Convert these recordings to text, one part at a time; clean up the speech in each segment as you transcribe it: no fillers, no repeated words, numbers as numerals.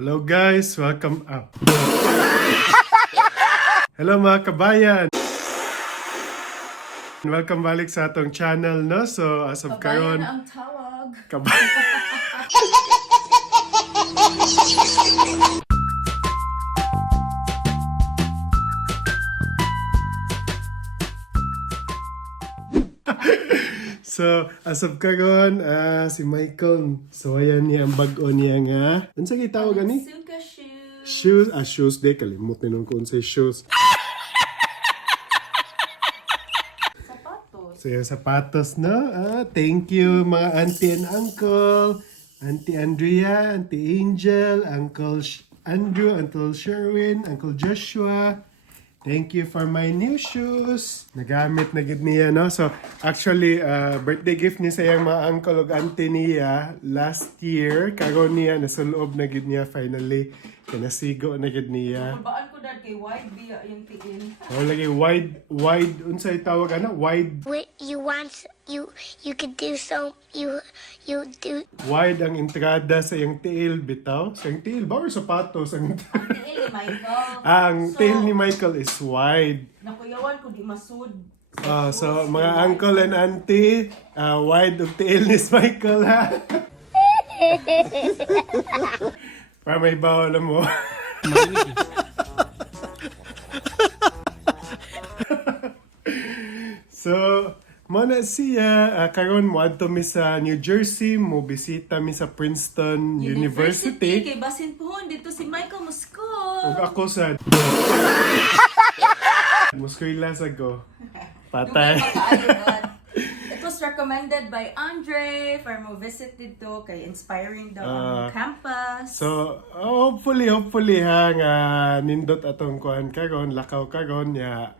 Hello guys, welcome up. Hello mga kabayan. Welcome balik sa atong channel, no? So as of karon, Kabayan ang tawag. So as of karon, si Michael, so ayan niya ang bag-o niya nga. Unsa gitawag ani? Suka shoes. Shoes day kalimot ni nung kung say shoes. Sapatos. So yung sapatos, no? Thank you mga auntie and uncle. Auntie Andrea, Auntie Angel, Uncle Andrew, Uncle Sherwin, Uncle Joshua. Thank you for my new shoes. Nagamit na gid niya, no? So actually, birthday gift ni sa iyang mga uncle ug auntie niya last year. Karon niya nasa loob na gid niya finally. Kanasigo na gid niya. Babaan ko dad kay wide biya yung tiin. Oh, lagi wide unsay tawag ana? Wide You could do so you do wide ang entrada sa iyang tiil bitaw. Sa iyang tiil ba or sapatos ang Tiin ni Michael. ang tiil ni Michael is wide. Nakuyawan ko di masud. So mga uncle and auntie, wide og tiil ni Michael ha. Para may bawal mo. So, mo na siya, karon mo adto mi sa New Jersey, mo bisita mi sa Princeton University. Kay basin pohon dito si Michael Musco. Ug ako sa Muskwila sa go. Patay. It was recommended by Andre for mo visit dito kay inspiring daw ang campus. So, hopefully ha nga nindot atong kuan karon, lakaw karon ya.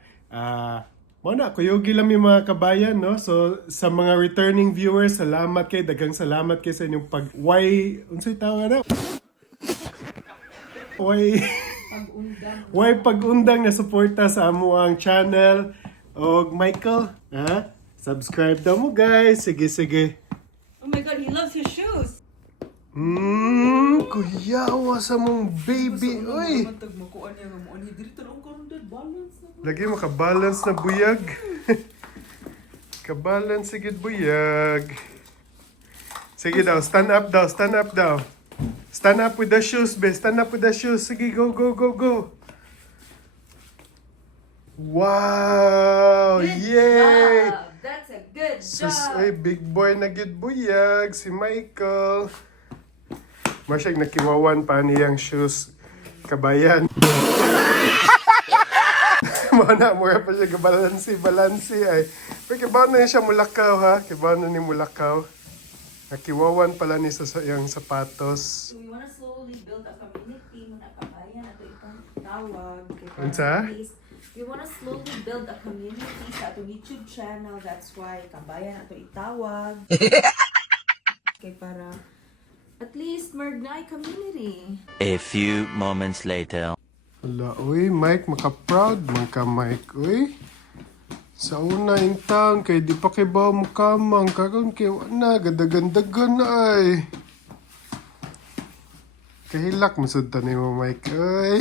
Mo na kuyogi lang yung mga kabayan, no? So sa mga returning viewers, salamat kay daghang salamat kay sa inyong unsay tawag na? Pag-undang na suporta sa amo ang channel. Og Michael, subscribe daw mo guys. Sige. Oh my god, he loves his shoes. Kuyawa sa mong baby. Uy! Lagi makabalance na buyag. Kabalance sigid buyag. Sige daw, stand up daw. Stand up with the shoes, be. Stand up with the shoes. Sige, go. Wow! Good Yay! job. That's a good Sus, job. ay, big boy na gid buyag. Si Michael. Masyag nakiwawan pa niyang shoes. Kabayan. Mana mura pa siya balansi ay. Pero kibaw na siya mulakaw ha. Kibaw na ni mulakaw. Nakiwawan pala ni sa iyang sapatos. So we want to slowly build a community mga kabayan ato itong tawag. Unsa? We want to slowly build a community sa atong YouTube channel. That's why kabayan ato itawag. Kay para at least mergnay community. A few moments later. Wala, uy, Mike, maka-proud man ka, Mike, uy. Sa una in town, kay di pa kay ba mo kamang, karon kay na, gadagandagan na ay. Kahilak, masunta ni mo, Mike, uy.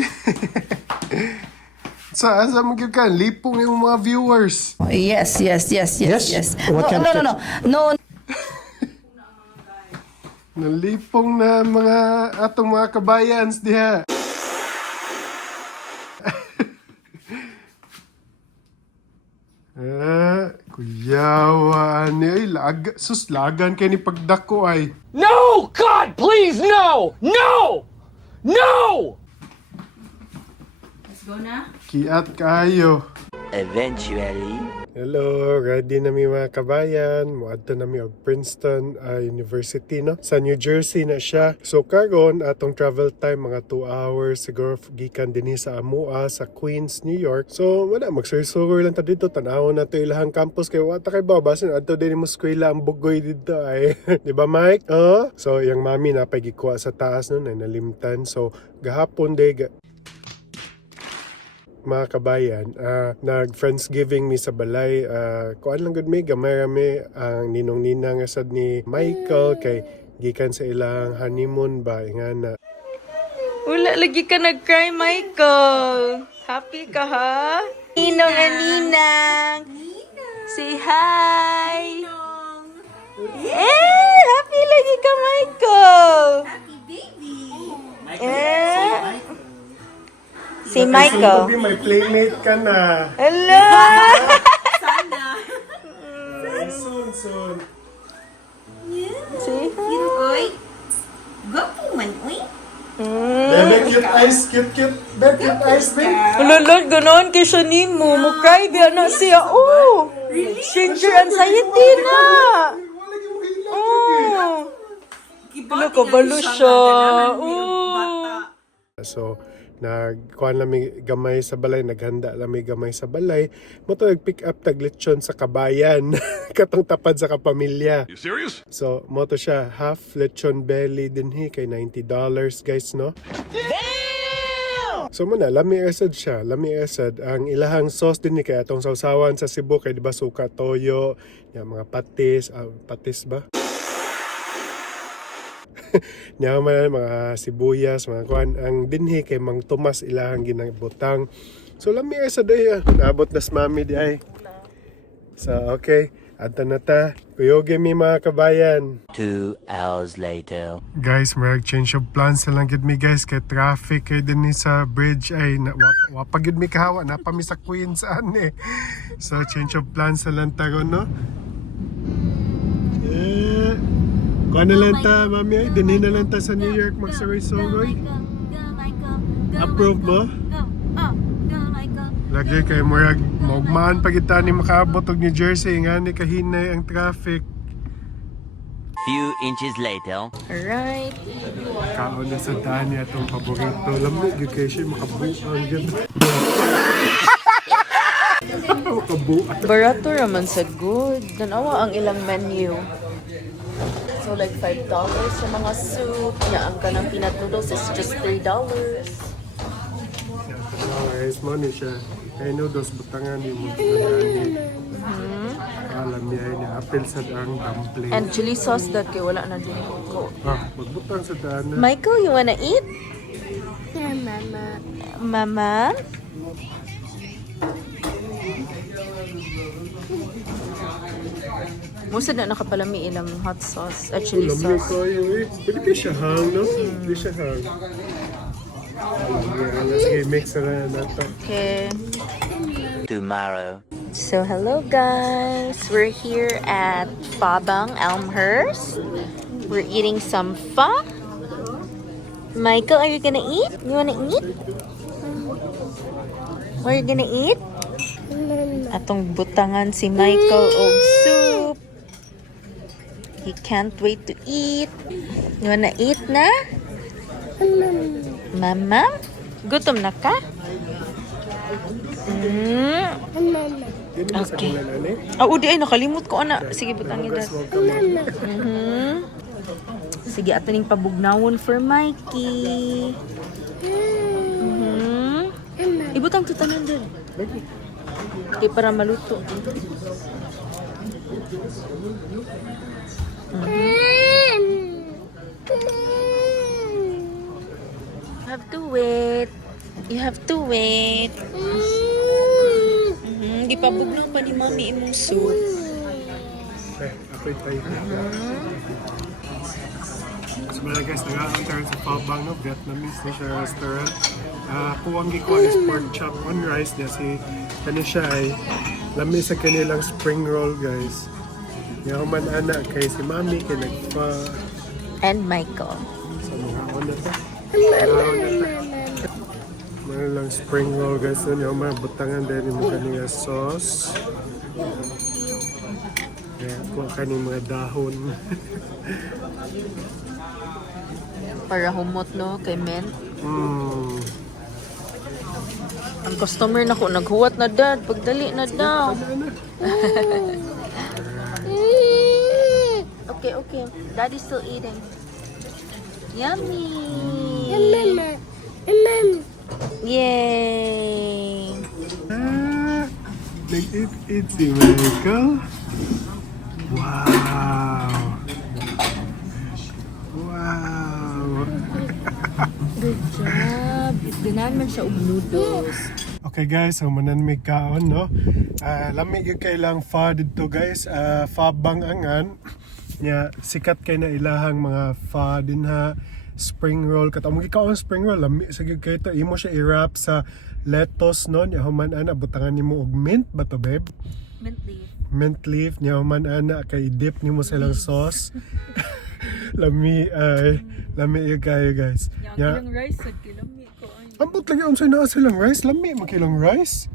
Asa magyud ka, lipong yung mga viewers. Yes. What kind of No. Nalipong na mga atong mga kabayans diha. Kuyawa ni ay lagan kay ni pagdako ay. No! God, please, no! No! No! Let's go na. Kiat kayo. Eventually. Hello, ready na mi mga kabayan. Muadto na mi og Princeton University, no? Sa New Jersey na siya. So karon atong travel time mga 2 hours siguro gikan dinhi sa Amua sa Queens, New York. So wala magsursuro lang ta dito tan-awon na to ilahang campus kay wa ta kay babasin adto din mo eskwela ang bugoy dito ay. Di ba Mike? So yang mami na pagikuha sa taas no na nalimtan. So gahapon day mga kabayan, nag-Friendsgiving mi sa balay. Kuan lang gud mi, gamay rami ang ninong-ninang asad ni Michael kay gikan sa ilang honeymoon ba nga na. Wala lagi ka nag-cry, Michael. Happy ka, ha? Ninong and Ninang. Say hi. Eh, happy lagi ka, Michael. Happy baby. Si Michael. Soon to be my playmate ka na. Hello. Soon. Say hi. Uy, gwapo man, uy. Bebe, cute eyes. Bebe, cute eyes, babe. Lulod, ganoon kay siya nimo. Mukray, biya na siya. Oh, stranger anxiety na. Oh. Ano ka, balo siya. Oh. So, nagkuhan lami gamay sa balay, naghanda lami gamay sa balay. Mo to nag-pick up tag lechon sa kabayan. Katong tapad sa kapamilya. You serious? So, mo to siya half lechon belly dinhi kay $90 guys, no? So muna, lami esad siya. Lami esad. Ang ilahang sauce din ni kay atong sausawan sa Cebu kay diba suka, toyo, yung mga patis. Patis ba? Niya man mga sibuyas, mga kuan. Ang dinhi kay Mang Tomas ilahang ginabutang. So lami esad ay naabot nas mami di ay. So okay, adta na ta. Kuyogi mi mga kabayan. 2 hours later. Guys, may change of plans na lang gid mi guys kay traffic kay dinhi sa bridge ay wapag gid mi kahawa na pa mi sa Queens ani. So change of plans na lang taron no. Kuha na lang ta mami ay dinhi na lang ta sa New York magsaroy-saroy. Approve mo? Lagi kay murag maugmaan pa kita ni makaabot og New Jersey nga ni kahinay ang traffic. Few inches later. Alright. Kaon na sa daan niya itong paborito. Lamig yun kayo siya makabuang yun. Makabuang. Barato raman sa good. Nanawa ang ilang menu. So like $5 sa mga soup. Ang kanang peanut noodles is just $3. Guys, money siya. Kaya noodles, butangan yung mga alam niya niya. Apple sa ang dumpling. And chili sauce that kay wala na din ko. Magbutang sa daan na. Michael, you wanna eat? Yeah, Mama. Mama? Musa na nakapalami ilang hot sauce at chili Lamig sauce. kayo eh. Pwede ba siya hang, no? Pwede siya hang. Sige, mix na natin. Okay. Tomorrow. So hello guys, we're here at Fabang Elmhurst. We're eating some pho. Michael, are you gonna eat? You wanna eat? Are you gonna eat? Atong butangan si Michael og soup. He can't wait to eat. You wanna eat na? Mama? Gutom na ka? Okay. Di ay nakalimot ko ana. Sige butangin dad. Sige ato ning pabugnawon for Mikey. Ibutang to tanan dad. Okay, para maluto. You have to wait. You have to wait. Di pa bugnaw pa ni mami imong soup. Ako'y tayo. So mga guys, nag-aantay sa Fabang, no? Vietnamese na siya restaurant. Kuwang gikuha is pork chop on rice niya. Kani siya ay lami sa kanilang spring roll, guys. Ngayon man anak kay si mami kay nagpa And Michael. sa mga ona ta. Mga lang spring roll, guys. Ngayon man butangan din yung kanilang sauce. Kaya kuha kanilang mga dahon. Para humot no kay men. Mm. Ang customer na ko naghuwat na dad. Pagdali na daw. Okay. Daddy's still eating. Yummy. Yay. Nag-eat si Michael. Wow. Ganahan man siya og noodles. Okay guys, so manan may kaon no. Lamig yung kailang pho dito guys. Pho bangangan. Nya sikat kay na ilahang mga pho din ha. Spring roll katong gikaon spring roll lami sa gyud kay to imo siya i-wrap sa lettuce no. Nya human ana butangan nimo og mint ba to babe? Mint leaf. Mint leaf nya human ana kay dip nimo sa ilang sauce. Lami yung kayo guys. Nya Yung rice sad kilami ko ay. ambot lagi unsay naa silang rice, lami makilang rice.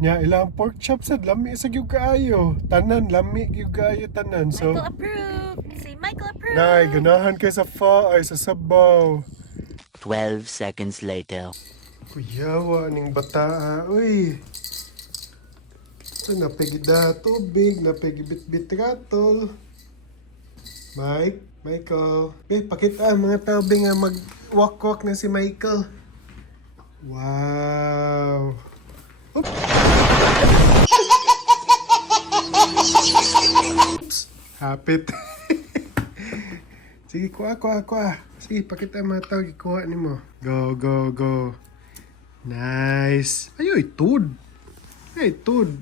Nya ilang pork chops sad lami sa gyud kaayo. Tanan lami gyud kaayo tanan. So Michael approved. Si Michael approved. nay ganahan kay sa pho ay sa sabaw. 12 seconds later. Kuyawa ning bata. Uy. Napigida tubig, napigibit-bit ratol. Michael. Pakita mga tabi nga mag-walk-walk na si Michael. Wow. Oops. Hapit. Sige, kuha. Sige, pakita mga tao, ikuha ni mo. Go. Nice. Ayoy, tud. Hey, tud.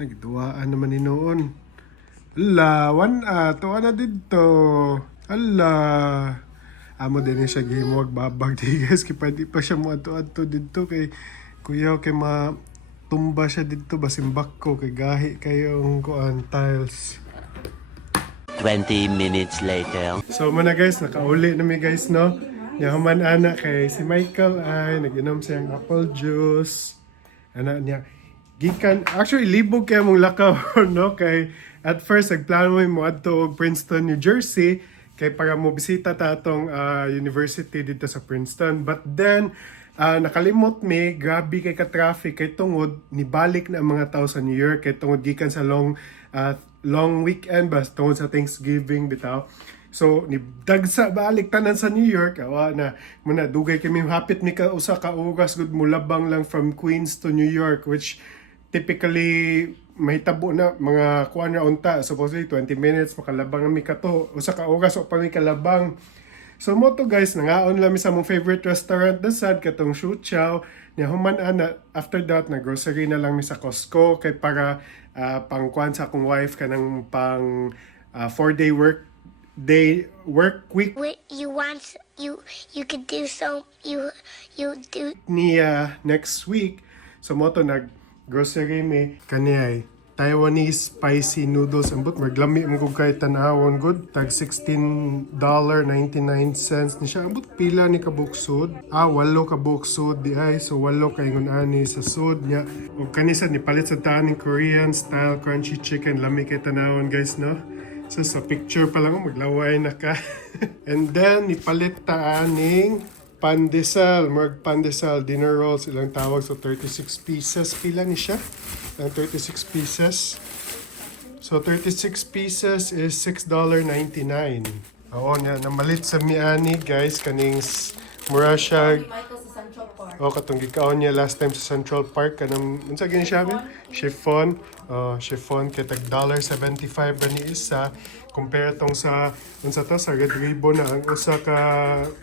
Nagduwaan naman ni noon. Ala, tuwa na dito. Ala. Amo din siya gimuwag babag di guys. Kaya pwede pa siya mo ato dito kay kuya kay matumba siya dito. Basimbak ko kay gahi kayong kuan tiles. 20 minutes later. So muna guys, nakauli na mi guys no. Yaman ana kay si Michael ay nag-inom siyang apple juice. Ana niya. Gikan, actually libog kay mong lakaw no kay at first nagplano mo adto og Princeton, New Jersey kay para mo bisita ta atong university dito sa Princeton. But then nakalimot mi, grabe kay ka traffic kay tungod nibalik na ang mga tao sa New York kay tungod gikan sa long weekend bas tungod sa Thanksgiving bitaw. So ni dagsa balik tanan sa New York awa na muna dugay kami hapit mi ka usa ka oras gud mulabang lang from Queens to New York, which typically may tabo na mga kuan ra unta supposedly 20 minutes makalabang mi kato usa ka oras o pa mi kalabang. So mo to guys, nangaon lang mi sa mong favorite restaurant dasad katong Shu Chow nya human ana after that na grocery na lang mi sa Costco kay para pang kuan sa akong wife kanang pang 4-day work week You could do so you do niya next week. So mo to nag grocery mi kaniyay Taiwanese spicy noodles ambot maglami mo kog kay tan-awon good tag $16.99 ni siya ambot pila ni kabuksod 8 kabuksod di ay so 8 kay ngun ani sa sud nya ug kanisa ni palit sa taning Korean style crunchy chicken lami kay tan-awon guys no. So sa picture pa lang maglaway na ka. And then nipalit ta aning pandesal, pandesal dinner rolls ilang tawag so 36 pieces pila ni siya. Ang 36 pieces. So 36 pieces is $6.99. Oo nga namalit sa miani guys kaning mura siya. Michael sa Central Park. Katong gikaon niya last time sa Central Park kanang unsa gini siya chiffon. Chiffon kay tag $1.75 ba ni isa. Compare tong sa unsa to sa red ribbon na ang usa ka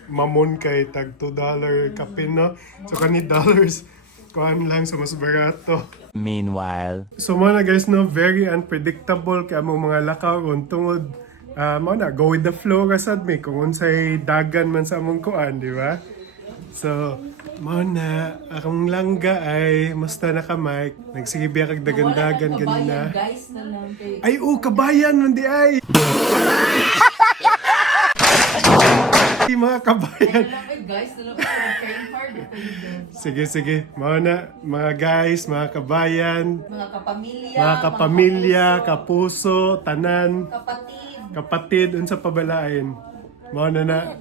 mamon kay tag $2 kapin no. So kani dollars kuan lang sa mas barato. Meanwhile. So mga guys no, very unpredictable kay among mga lakaw kung tungod mo na go with the flow kasad mi kung unsay dagan man sa among kuan, di ba? So mo na akong langga ay musta na ka Mike, nagsige biya kag dagan-dagan ganina. Guys na lang kay. Ay kabayan man di ay. Mga kabayan. Guys na lang praying hard. Sige. Mga mga guys, mga kabayan, Mga kapamilya, kapuso, tanan, kapatid. kapatid, unsa pabalain. Mao na.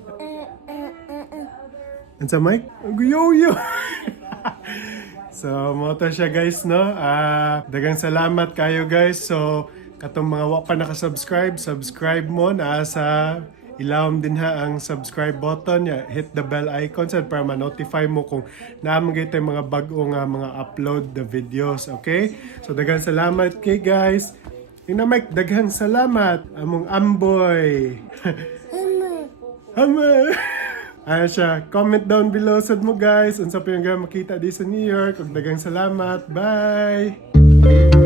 Unsa Mike? Yo. So, mo to siya guys no. Dagang salamat kayo guys. So, katong mga wa pa subscribe mo na sa ilawom din ha ang subscribe button ya, hit the bell icon sad para ma-notify mo kung naamagay tayo mga bago nga mga upload the videos, okay? So daghang salamat kay guys. Ina Mike, daghang salamat among amboy. Hama. Ayan siya. Comment down below sad mo guys. Unsa pa yung makita di sa New York. Ug daghang salamat. Bye!